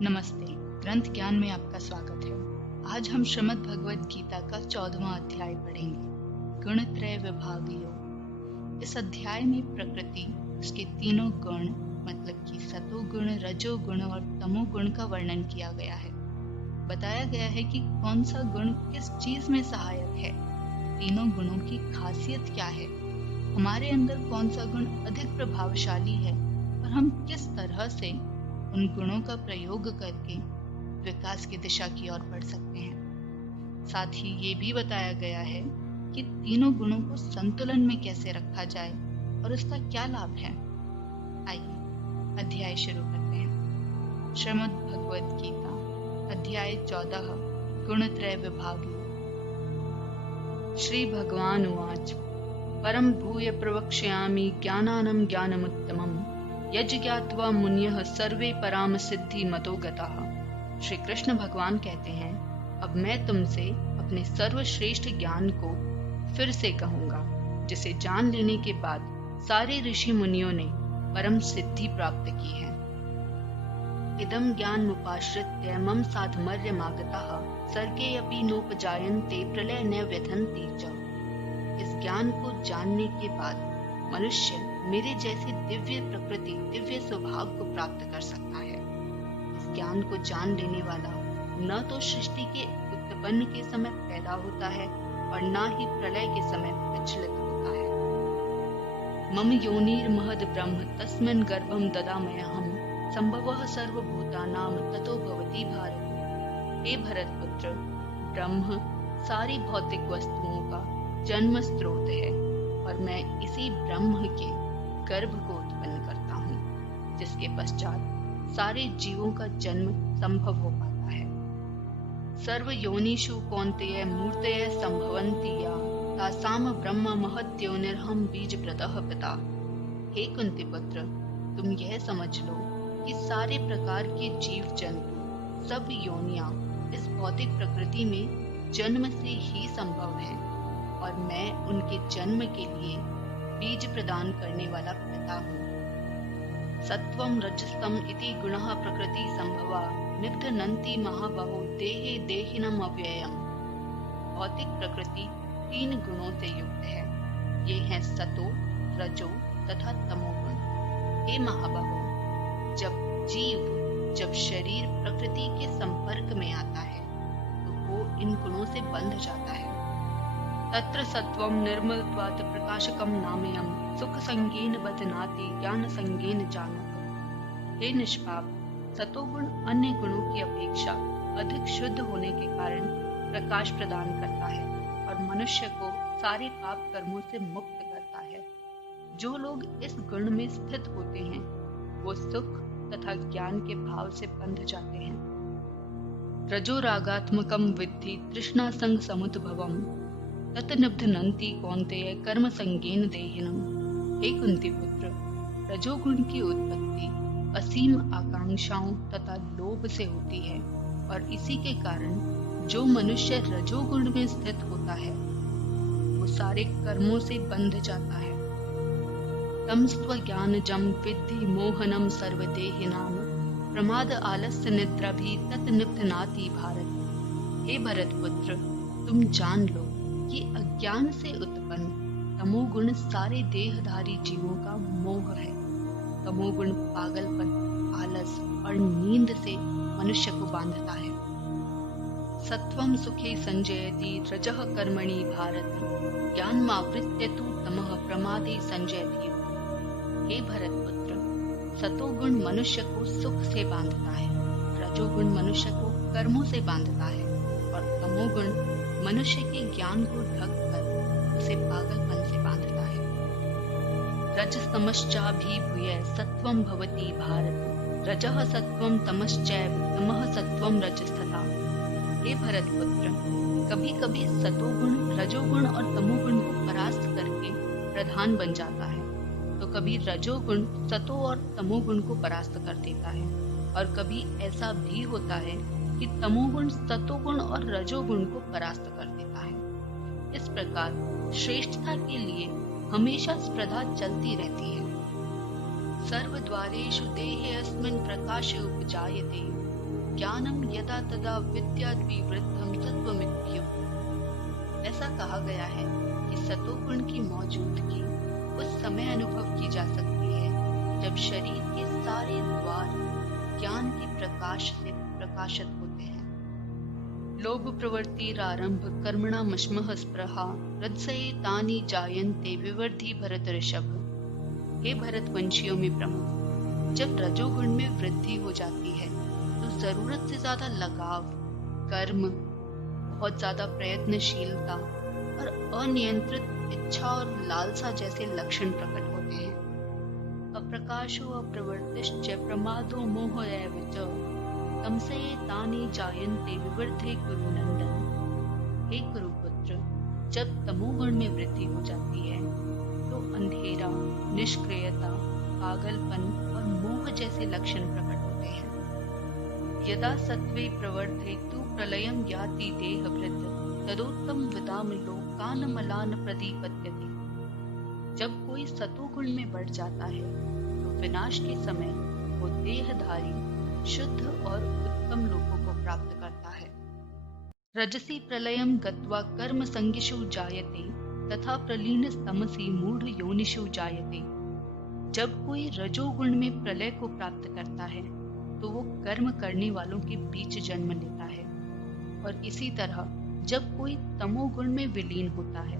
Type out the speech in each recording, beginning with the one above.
नमस्ते। ग्रंथ ज्ञान में आपका स्वागत है। आज हम श्रीमद् भगवद गीता का 14वां अध्याय पढ़ेंगे, गुणत्रय विभाग योग। इस अध्याय में प्रकृति, उसके तीनों गुण मतलब कि सतोगुण, रजोगुण और तमोगुण का वर्णन किया गया है। बताया गया है कि कौन सा गुण किस चीज में सहायक है, तीनों गुणों की खासियत क्या है, हमारे अंदर कौन सा गुण अधिक प्रभावशाली है और हम किस तरह से उन गुणों का प्रयोग करके विकास की दिशा की ओर बढ़ सकते हैं। साथ ही ये भी बताया गया है कि तीनों गुणों को संतुलन में कैसे रखा जाए और उसका क्या लाभ है। आइए अध्याय शुरू करते हैं। श्रीमद् भगवद गीता अध्याय 14 गुणत्रय विभाग। श्री भगवान उवाच परम भूय प्रवक्ष्यामि ज्ञानानं ज्ञानमुत्तमम् यज्ञात्वा मुनयः सर्वे पराम सिद्धि मतो गताः। श्री कृष्ण भगवान कहते हैं, अब मैं तुमसे अपने सर्वश्रेष्ठ ज्ञान को फिर से कहूंगा, जिसे जान लेने के बाद सारे ऋषि मुनियों ने परम सिद्धि प्राप्त की है। इदं ज्ञानमुपाश्रित्य मम साधमर्यमागताः सर्गे अपि नोपजायन्ते प्रलय न व्यथन्ति च। इस ज्ञान को जानने के बाद मनुष्य मेरे जैसी दिव्य प्रकृति, दिव्य स्वभाव को प्राप्त कर सकता है। इस ज्ञान को जान लेने वाला न तो सृष्टि के उत्पन्न के समय पैदा होता है और न ही प्रलय के समय प्रचलित होता है। मम योनिर्महद् ब्रह्म तस्मिन् गर्भं ददाम्यहम् संभवः सर्वभूतानां ततो भवति भारत। हे भरत पुत्र, ब्रह्म सारी भौतिक वस्तुओं का जन्म स्रोत है और मैं इसी ब्रह्म के गर्भ को उत्पन्न करता हूँ, जिसके पश्चात सारे जीवों का जन्म संभव हो पाता है। सर्व योनिषु कौन्तेय मूर्तय संभवन्ति या तासाम ब्रह्म महद्योनिर्हं बीजप्रदः पिता। हे कुंती पुत्र, तुम यह समझ लो कि सारे प्रकार के जीव जंतु, सब योनियां इस भौतिक प्रकृति में जन्म से ही संभव है और मैं उनके जन्म के लिए बीज प्रदान करने वाला पिता हूँ। सत्वं रजस्तम इति गुणः प्रकृति संभवा निबध्नन्ति महाबाहो देहे देहिनम् अव्ययम्। भौतिक प्रकृति 3 गुणों से युक्त है। ये हैं सतो, रजो तथा तमोगुण। हे महाबाहो, जब शरीर प्रकृति के संपर्क में आता है तो वो इन गुणों से बंध जाता है। तत्र सत्वं निर्मलत्वात् प्रकाशकं नामयम् सुख संगेन बध्नाति ज्ञान संगेन जानत। हे निष्पाप, सतोगुण अन्य गुणों की अपेक्षा अधिक शुद्ध होने के कारण प्रकाश प्रदान करता है और मनुष्य को सारे पाप कर्मों से मुक्त करता है। जो लोग इस गुण में स्थित होते हैं वो सुख तथा ज्ञान के भाव से बंध जाते हैं। रजो रागात्मकं विद्धि तृष्णा संग समुद्भवम् तत् निबध्नन्ति कौन्तेय कर्म संगेन देहिनम्। हे कुंती पुत्र, रजोगुण की उत्पत्ति असीम आकांक्षाओं तथा लोभ से होती है और इसी के कारण जो मनुष्य रजोगुण में स्थित होता है वो सारे कर्मों से बंध जाता है। तमस्त्व ज्ञानजं विद्धि मोहनम सर्वदेहिनां प्रमाद आलस्य निद्रा भी तत् निबध्नाति भारत। हे भरत पुत्र, तुम जान लो कि अज्ञान से उत्पन्न तमोगुण सारे देहधारी जीवों का मोह है। तमोगुण पागलपन, आलस और नींद से मनुष्य को बांधता है। सत्वं सुखे संजयति रजः कर्मणि भारत ज्ञानमावृत्य तु तमः प्रमादे संजयति। हे भरत पुत्र, सतोगुण मनुष्य को सुख से बांधता है, रजोगुण मनुष्य को कर्मों से बांधता है और तमोगुण मनुष्य के ज्ञान को ढक कर उसे पागलपन से बांधता है। रजस्तमश्चाभिभूय सत्वं भवति भारत रजः सत्वं तमश्चैव तमः सत्वं रजस्तथा। हे भरत पुत्र, कभी कभी सतोगुण रजोगुण और तमोगुण को परास्त करके प्रधान बन जाता है, तो कभी रजोगुण सतो और तमोगुण को परास्त कर देता है और कभी ऐसा भी होता है कि तमोगुण सतोगुण और रजोगुण को परास्त कर देता है। इस प्रकार श्रेष्ठता के लिए हमेशा स्पर्धा चलती रहती है। सर्वद्वारेषु देहे अस्मिन् प्रकाश उपजायते ज्ञानम यदा तदा विद्याद् विवृद्धम सत्त्वमित्येव। ऐसा कहा गया है कि सतोगुण की मौजूदगी उस समय अनुभव की जा सकती है जब शरीर के सारे द्वार ज्ञान के प्रकाश से प्रकाशित होते हैं। लोभ प्रवृत्तिरारंभ कर्मणा मश्मः स्पृहा रजसे तानि जायन्ते विवर्धि भरत ऋषभ। हे भरतवंशियों में प्रमुख, जब रजोगुण में वृद्धि हो जाती है तो जरूरत से ज्यादा लगाव, कर्म, बहुत ज्यादा प्रयत्नशीलता और अनियंत्रित इच्छा और लालसा जैसे लक्षण प्रकट होते हैं। अप्रकाशो अप्रवृत्तिश्च प्रमादो मोह एव च तमसे तानि जायन्ते विवर्धे कुरु नंदन। हे कुरुपुत्र, जब तमोगुण में वृद्धि हो जाती है तो अंधेरा, निष्क्रियता, पागलपन और मोह जैसे लक्षण प्रकट होते हैं। यदा सत्वे प्रवर्धेतु प्रलयं याति देहभृत् तदोत्तम विदाम लोकान मलान प्रदीपत्यते। जब कोई सतोगुण में बढ़ जाता है तो विनाश के समय वो देहधारी शुद्ध और उत्तम लोकों को प्राप्त करता है। रजसी प्रलयं गत्वा कर्म संगिषु जायते तथा प्रलीन तमसी मूढ़ योनिषु जायते। जब कोई रजोगुण में प्रलय को प्राप्त करता है तो वो कर्म करने वालों के बीच जन्म लेता है, और इसी तरह जब कोई तमोगुण में विलीन होता है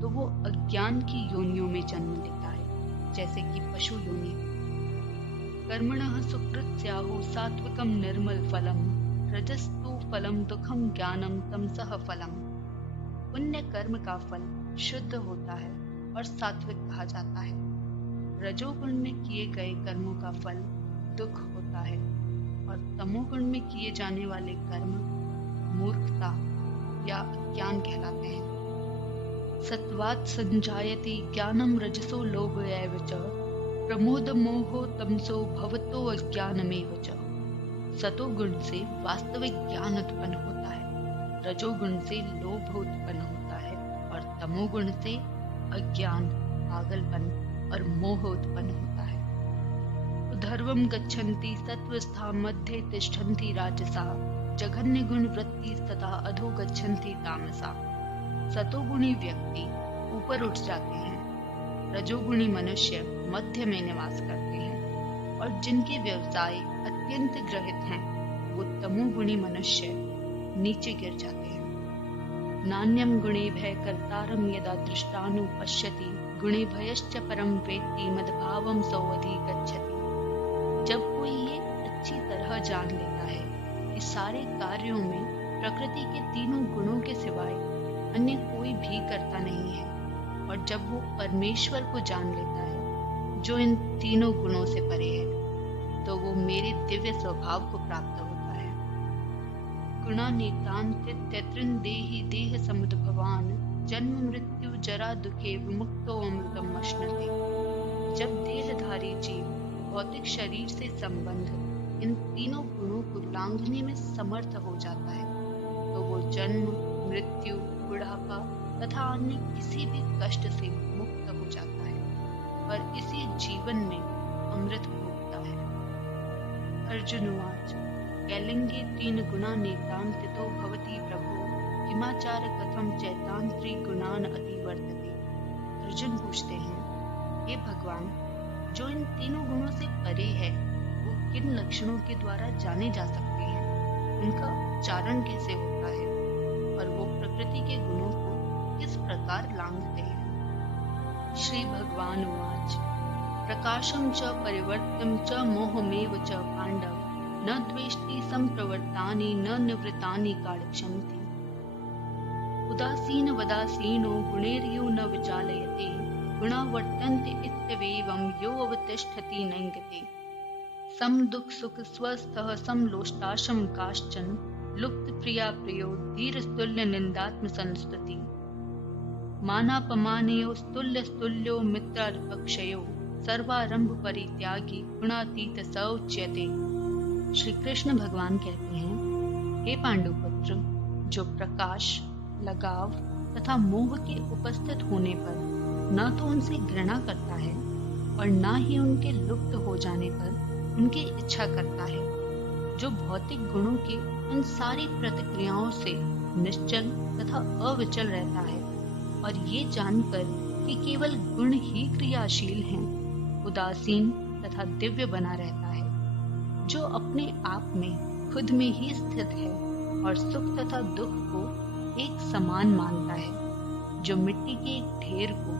तो वो अज्ञान की योनियों में जन्म लेता है, जैसे कि पशु योनि। कर्मणः सुकृत स्याहु सात्विकम निर्मल फलम रजस्तु फलम दुखम ज्ञानम तमसः फलम। पुण्य कर्म का फल शुद्ध होता है और सात्विक कहा जाता है। रजोगुण में किए गए कर्मों का फल दुख होता है, और तमोगुण में किए जाने वाले कर्म मूर्खता या अज्ञान कहलाते हैं। सत्वात् संजायते ज्ञानम रजसो लोभ एव च प्रमोद मोहो तमसो भवतो अज्ञानमेव च। सतोगुण से वास्तविक ज्ञान उत्पन्न होता है, रजोगुण से लोभ उत्पन्न होता है और तमोगुण से अज्ञान, पागलपन और मोह उत्पन्न होता है। ऊर्ध्वं गच्छन्ति सत्वस्था मध्ये तिष्ठन्ति राजसा जघन्य गुण वृत्ति तथा अधो गच्छन्ति तामसा। सतोगुणी व्यक्ति ऊपर उठ जाते हैं, रजोगुणी मनुष्य मध्य में निवास करते हैं, और जिनके व्यवसाय अत्यंत ग्रहित हैं वो तमोगुणी मनुष्य नीचे गिर जाते हैं। नान्यम गुणे भय कर्तारम यदा दृष्टानु पश्यति गुणे भयश्च परम वेत्ति मद्भावम सौवधि गच्छति। जब कोई ये अच्छी तरह जान लेता है कि सारे कार्यों में प्रकृति के तीनों गुणों के सिवाय अन्य कोई भी करता नहीं है, और जब वो परमेश्वर को जान लेता है जो इन तीनों गुणों से परे है, तो वो मेरे दिव्य स्वभाव को प्राप्त होता है। गुणानेतान्त्यत्रिन देहि देह समुद्भवान जन्म मृत्यु जरा दुखे विमुक्तो अमृतम अश्नुते। जब देहधारी जीव भौतिक शरीर से संबंध इन तीनों गुणों को लांघने में समर्थ हो जाता है तो वो जन्म, मृत्यु, बुढ़ापा तथा अन्य किसी भी कष्ट से मुक्त हो जाता है और इसी जीवन में अमृत भोगता है। अर्जुनवाच कैलिंगे तीन गुणा नेतान तितो भवति प्रभो हिमाचार कथम चैतान त्रिगुणान अतिवर्तते। अर्जुन पूछते हैं, हे भगवान, जो इन तीनों गुणों से परे है वो किन लक्षणों के द्वारा जाने जा सकते हैं, उनका उच्चारण कैसे होता है और वो प्रकृति के गुणों को किस प्रकार लांघते हैं। श्री भगवान उवाच प्रकाशम च परिवर्त्यम च मोहमेव च पांडव न द्वेष्टि संप्रवर्तानि न निवृत्तानि काक्षन्ति। उदासीन वदासीनो गुणैर्यो न विचालयते गुणा वर्तन्ते इत्येवं यो अवतिष्ठति नैङ्गते। सम दुख सुख स्वस्थः समलोष्टाशम काश्चन लुप्त प्रिया प्रियो धीरस्तुल्य निंदात्म संस्तुति। मानापमानयो स्तुल्य स्तुल्यो मित्रार्पक्षयो सर्वारंभ परित्यागी गुणातीत स उच्यते। श्री कृष्ण भगवान कहते हैं, हे पांडुपुत्र, जो प्रकाश, लगाव तथा मोह के उपस्थित होने पर न तो उनसे घृणा करता है और न ही उनके लुप्त हो जाने पर उनकी इच्छा करता है, जो भौतिक गुणों के इन सारी प्रतिक्रियाओं से निश्चल तथा अविचल रहता है और ये जानकर कि केवल गुण ही क्रियाशील हैं, उदासीन तथा दिव्य बना रहता है, जो अपने आप में खुद में ही स्थित है और सुख तथा दुख को एक समान मानता है, जो मिट्टी के एक ढेर को,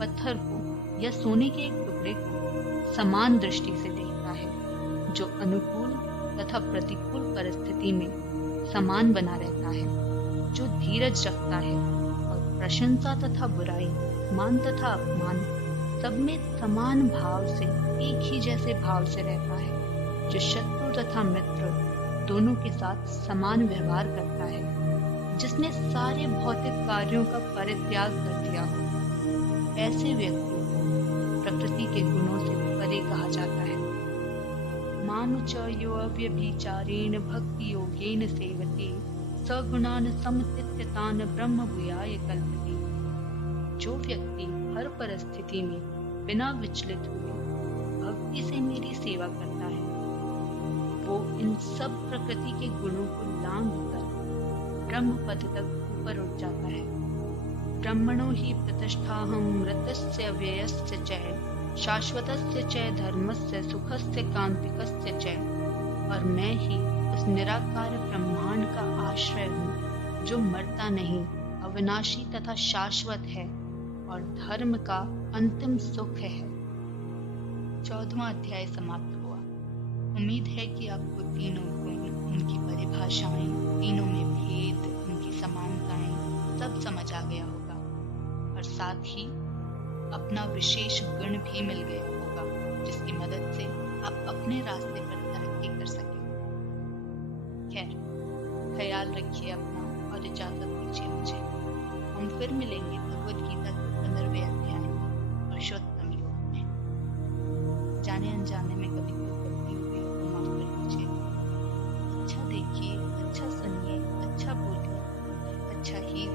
पत्थर को या सोने के एक टुकड़े को समान दृष्टि से देखता है, जो अनुकूल तथा प्रतिकूल परिस्थिति में समान बना रहता है, जो धीरज रखता है और प्रशंसा तथा बुराई, मान तथा अपमान सब में समान भाव से, एक ही जैसे भाव से रहता है, जो शत्रु तथा मित्र दोनों के साथ समान व्यवहार करता है, जिसने सारे भौतिक कार्यों का परित्याग कर दिया हो। ऐसे व्यक्ति को प्रकृति के गुणों से परे कहा जाता है। माम च यो अव्यभिचारेण भक्ति योगेन सेवते सगुणान समतीत्यतान ब्रह्म भूयाय कल्पते। जो व्यक्ति हर परिस्थिति में बिना विचलित हुए भक्ति से मेरी सेवा करता है, वो इन सब प्रकृति के गुणों को लांघ कर ब्रह्म पद तक ऊपर उठ जाता है। ब्रह्मणो हि प्रतिष्ठाहं मृतस्य व्ययस्य च शाश्वतस्य च धर्मस्य सुखस्य कांतिकस्य च। और मैं ही उस निराकार ब्रह्मांड का आश्रय हूँ, जो मरता नहीं, अविनाशी तथा शाश्वत है और धर्म का अंतिम सुख है। 14वां अध्याय समाप्त हुआ। उम्मीद है कि आपको तीनों गुण, उनकी परिभाषाएं, तीनों में भेद, उनकी समानताएं सब समझ आ गया होगा और साथ ही अपना विशेष गुण भी मिल गया होगा, जिसकी मदद से आप अपने रास्ते पर तरक्की कर सकेंगे। खैर, ख्याल रखिए अपना और इजाजत दीजिए मुझे। हम फिर मिलेंगे भगवद गीता के 15वें अध्याय में पुरुषोत्तम योग में। जाने अनजाने में कभी कोई गलती हो गई तो माफ कर दीजिए। अच्छा देखिए, अच्छा सुनिए, अच्छा बोलिए, अच्छा ही